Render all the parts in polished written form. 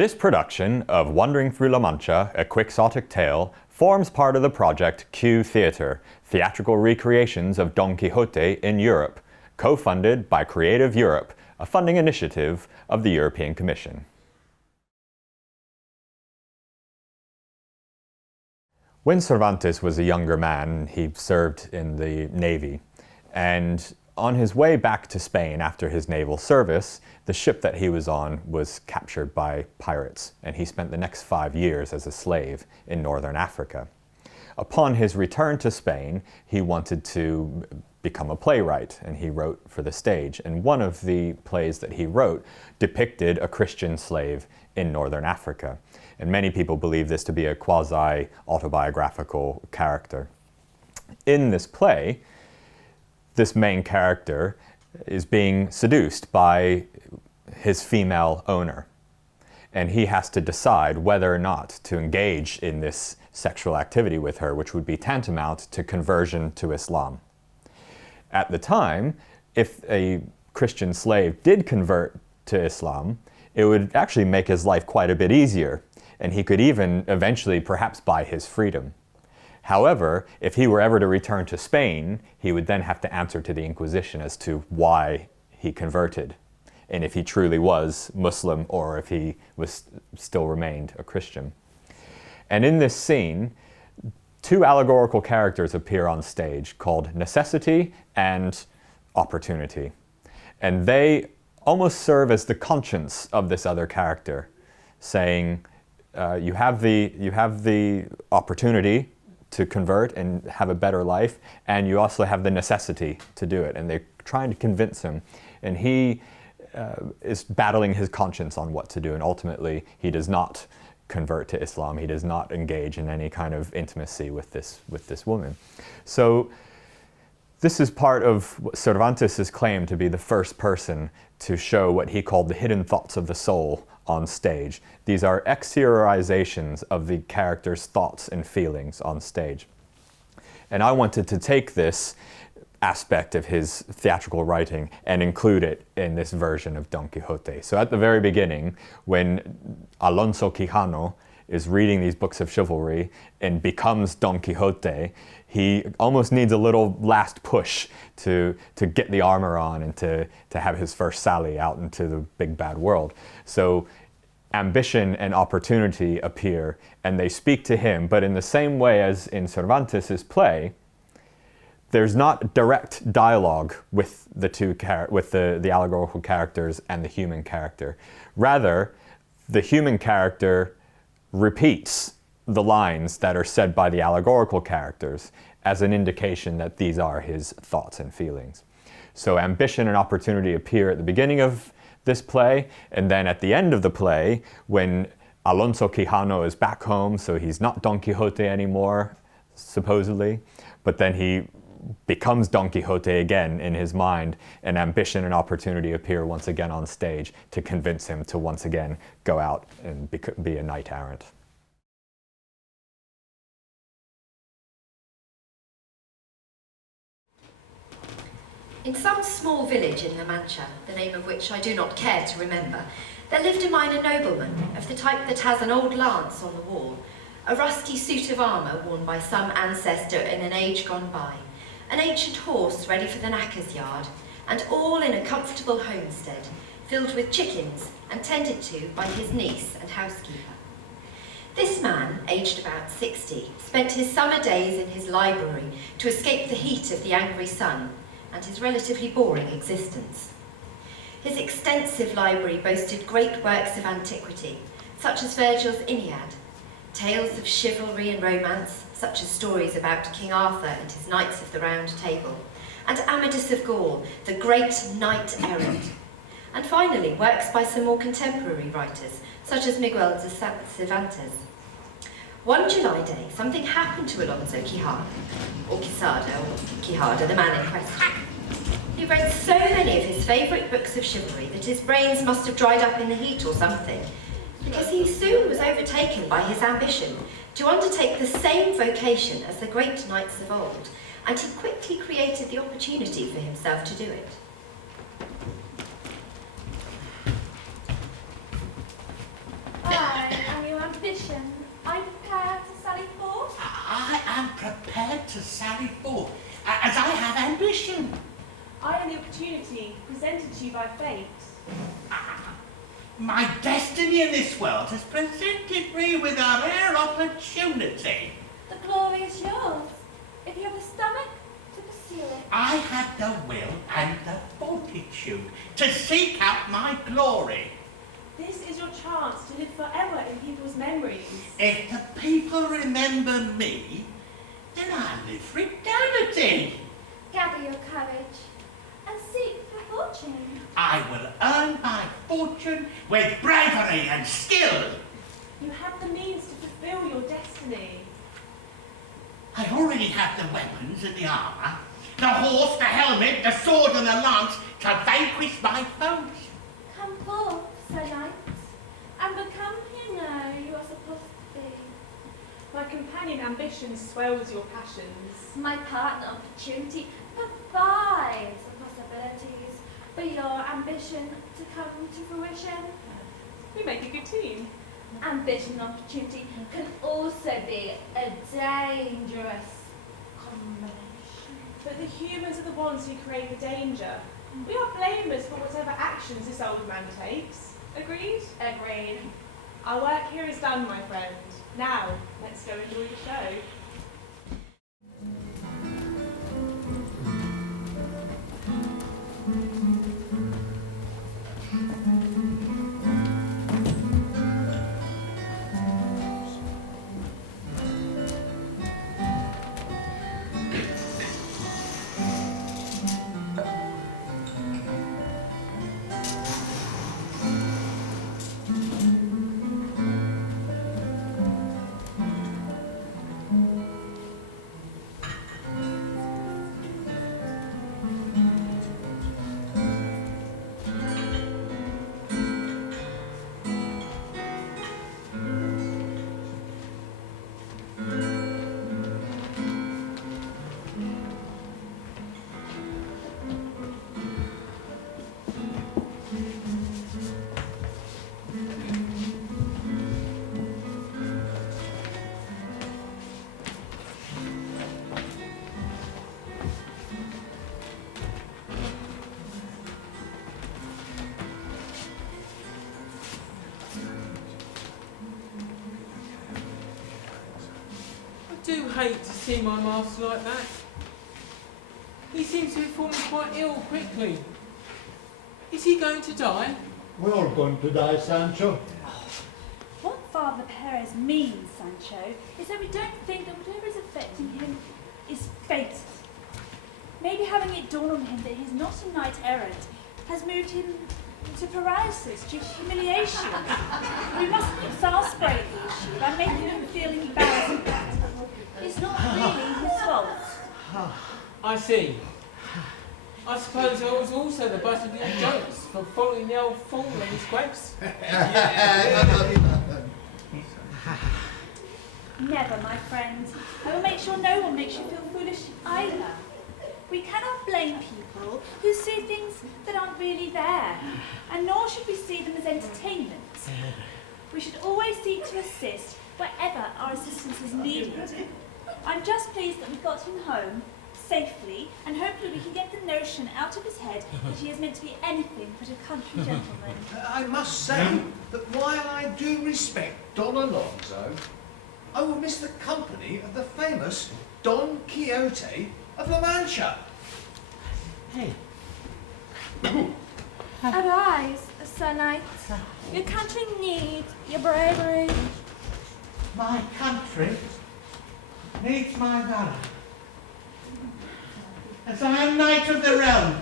This production of Wandering Through La Mancha, a Quixotic tale, forms part of the project Q.Theatre, theatrical recreations of Don Quixote in Europe, co-funded by Creative Europe, a funding initiative of the European Commission. When Cervantes was a younger man, he served in the Navy, and on his way back to Spain after his naval service, the ship that he was on was captured by pirates, and he spent the next 5 years as a slave in northern Africa. Upon his return to Spain, he wanted to become a playwright, and he wrote for the stage. And one of the plays that he wrote depicted a Christian slave in northern Africa. And many people believe this to be a quasi-autobiographical character. In this play, this main character is being seduced by his female owner, and he has to decide whether or not to engage in this sexual activity with her, which would be tantamount to conversion to Islam. At the time, if a Christian slave did convert to Islam, it would actually make his life quite a bit easier, and he could even eventually perhaps buy his freedom. However, if he were ever to return to Spain, he would then have to answer to the Inquisition as to why he converted, and if he truly was Muslim or if he still remained a Christian. And in this scene, two allegorical characters appear on stage called Necessity and Opportunity. And they almost serve as the conscience of this other character, saying, you have the opportunity to convert and have a better life, and you also have the necessity to do it. And they're trying to convince him, and he is battling his conscience on what to do, and ultimately he does not convert to Islam. He does not engage in any kind of intimacy with this woman. So this is part of Cervantes' claim to be the first person to show what he called the hidden thoughts of the soul on stage. These are exteriorizations of the character's thoughts and feelings on stage. And I wanted to take this aspect of his theatrical writing and include it in this version of Don Quixote. So at the very beginning, when Alonso Quijano is reading these books of chivalry and becomes Don Quixote, he almost needs a little last push to get the armor on and to have his first sally out into the big bad world. So ambition and opportunity appear, and they speak to him, but in the same way as in Cervantes' play, there's not direct dialogue with the allegorical characters and the human character. Rather, the human character repeats the lines that are said by the allegorical characters as an indication that these are his thoughts and feelings. So ambition and opportunity appear at the beginning of this play, and then at the end of the play, when Alonso Quijano is back home, so he's not Don Quixote anymore, supposedly, but then he becomes Don Quixote again in his mind, and ambition and opportunity appear once again on stage to convince him to once again go out and be a knight-errant. In some small village in La Mancha, the name of which I do not care to remember, there lived a minor nobleman of the type that has an old lance on the wall, a rusty suit of armour worn by some ancestor in an age gone by, an ancient horse ready for the knacker's yard, and all in a comfortable homestead, filled with chickens and tended to by his niece and housekeeper. This man, aged about 60, spent his summer days in his library to escape the heat of the angry sun and his relatively boring existence. His extensive library boasted great works of antiquity, such as Virgil's Iliad, tales of chivalry and romance, such as stories about King Arthur and his Knights of the Round Table, and Amadis of Gaul, the great knight-errant, and finally works by some more contemporary writers, such as Miguel de Cervantes. One July day, something happened to Alonso Quijano, or Quijada, the man in question. He read so many of his favourite books of chivalry that his brains must have dried up in the heat or something, because he soon was overtaken by his ambition to undertake the same vocation as the great knights of old, and he quickly created the opportunity for himself to do it. prepared to sally forth, as I have ambition. I am the opportunity presented to you by fate. My destiny in this world has presented me with a rare opportunity. The glory is yours, if you have the stomach to pursue it. I have the will and the fortitude to seek out my glory. This is your chance to live forever in people's memories. If the people remember me, then I live for eternity. Gather your courage and seek your fortune. I will earn my fortune with bravery and skill. You have the means to fulfill your destiny. I already have the weapons and the armour, the horse, the helmet, the sword and the lance to vanquish my foes. Come forth, Sir Knight, and become hero you are supposed to be. My companion ambition swells your passions. My partner opportunity provides the possibilities for your ambition to come to fruition. We make a good team. Ambition and opportunity can also be a dangerous combination. But the humans are the ones who create the danger. We are blameless for whatever actions this old man takes. Agreed? Agreed. Our work here is done, my friend. Now, let's go enjoy the show. I do hate to see my master like that. He seems to be falling quite ill quickly. Is he going to die? We're all going to die, Sancho. What Father Perez means, Sancho, is that we don't think that whatever is affecting him is fated. Maybe having it dawn on him that he's not a knight errant has moved him to paralysis due to humiliation. We mustn't exasperate the issue by making him feel embarrassed. It's not really his fault. I see. I suppose I was also the butt of your jokes for following the old fool on his quest. Never, my friend. I will make sure no one makes you feel foolish either. We cannot blame people who see things that aren't really there, and nor should we see them as entertainment. We should always seek to assist wherever our assistance is needed. I'm just pleased that we got him home safely, and hopefully we can get the notion out of his head that he is meant to be anything but a country gentleman. I must say that while I do respect Don Alonso, I will miss the company of the famous Don Quixote of La Mancha. Hey. Arise, Sir Knight. Your country needs your bravery. My country needs my valour. As I am knight of the realm,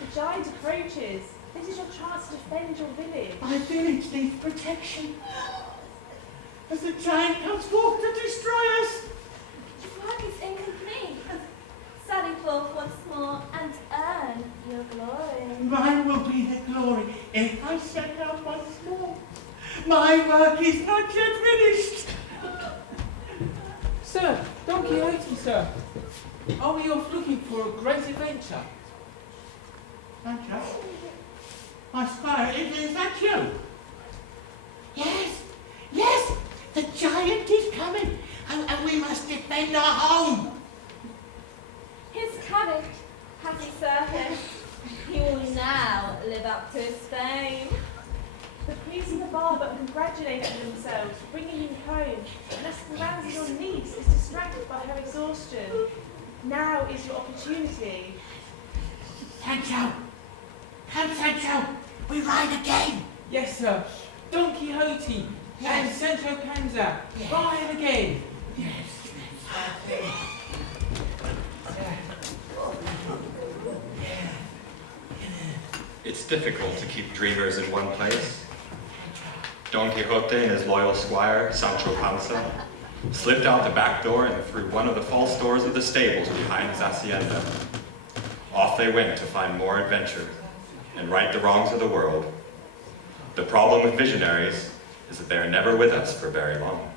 The giant approaches. This is your chance to defend your village. my village needs protection. As the giant comes forth to destroy us. Your work is incomplete. Sally forth once more and earn your glory. Mine will be the glory if I set out once more. My work is not yet finished. Sir, Don Quixote, sir. Are we off looking for a great adventure? Mancha, my squire, is that you? Yes, yes, the giant is coming, and we must defend our home. His courage has surfaced. He will now live up to his fame. The priest and the barber congratulated themselves for bringing you home, and Esperanza, your niece, is distracted by her exhaustion. Now is your opportunity. Sancho! Come, Sancho! We ride again! Yes, sir. Don Quixote and Sancho Panza. Ride again. It's difficult to keep dreamers in one place. Don Quixote and his loyal squire, Sancho Panza, slipped out the back door and through one of the false doors of the stables behind his hacienda. Off they went to find more adventure and right the wrongs of the world. The problem with visionaries is that they are never with us for very long.